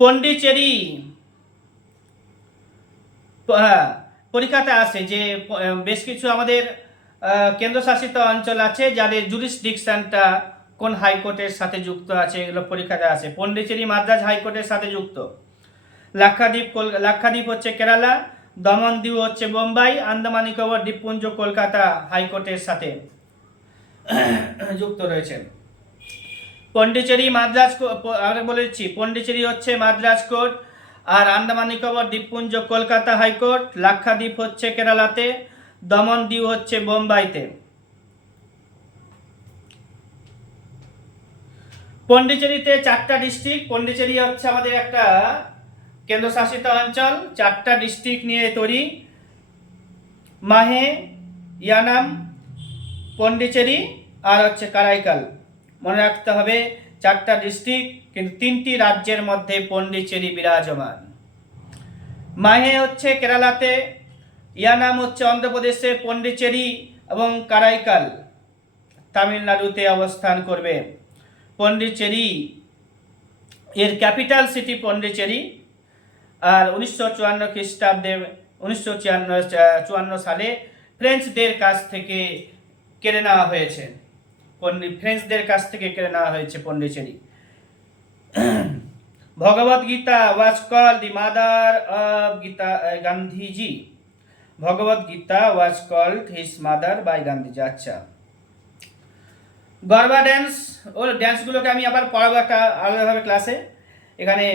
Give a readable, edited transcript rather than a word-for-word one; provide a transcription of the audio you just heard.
পন্ডিচেরি পরীক্ষাতে আসে যে বেশ কিছু আমাদের কেন্দ্রশাসিত অঞ্চল আছে যাদের জুরিসডিকশনটা কোন হাইকোর্টের সাথে যুক্ত আছে, এগুলো পরীক্ষাতে আসে। পন্ডিচেরি মাদ্রাজ হাইকোর্টের সাথে যুক্ত, লাক্ষাদ্বীপ হচ্ছে কেরালা, দমন দ্বীপ হচ্ছে বোম্বাই, আন্দামান নিকোবর দ্বীপপুঞ্জ কলকাতা হাইকোর্টের সাথে যুক্ত রয়েছে। পন্ডিচেরি মাদ্রাজ, আগে বলেছি পন্ডিচেরি হচ্ছে মাদ্রাজ কোর্ট, আর আন্দামান নিকোবর দ্বীপপুঞ্জ কলকাতা হাইকোর্ট, লাক্ষাদ্বীপ হচ্ছে কেরালাতে, দমন দ্বীপ হচ্ছে বোম্বাইতে। পন্ডিচেরিতে 4টা ডিস্ট্রিক্ট, পন্ডিচেরি হচ্ছে আমাদের একটা কেন্দ্রশাসিত অঞ্চল, 4টা ডিস্ট্রিক্ট নিয়ে তৈরি, মাহে, ইয়ানাম, পন্ডিচেরি আর হচ্ছে কারাইকাল। মনে রাখতে হবে 4টা ডিস্ট্রিক্ট, কিন্তু 3টি রাজ্যের মধ্যে পন্ডিচেরি বিরাজমান। মাহে হচ্ছে কেরালাতে, ইয়ানাম হচ্ছে অন্ধ্রপ্রদেশে, পন্ডিচেরি এবং কারাইকাল তামিলনাড়ুতে অবস্থান করবে। পন্ডিচেরি এর ক্যাপিটাল সিটি পন্ডিচেরি, আর 1954 খ্রিস্টাব্দে 1954 সালে ফ্রেঞ্চদের কাছ থেকে কেড়ে নেওয়া হয়েছে। Pondicherry. Bhagavad Gita was called the mother of Gandhiji. Bhagavad Gita was called his mother by Gandhiji. আচ্ছা, গরবা ড্যান্স, ওর ড্যান্সগুলোকে আমি আবার পড়াবো একটা আলাদাভাবে ক্লাসে। এখানে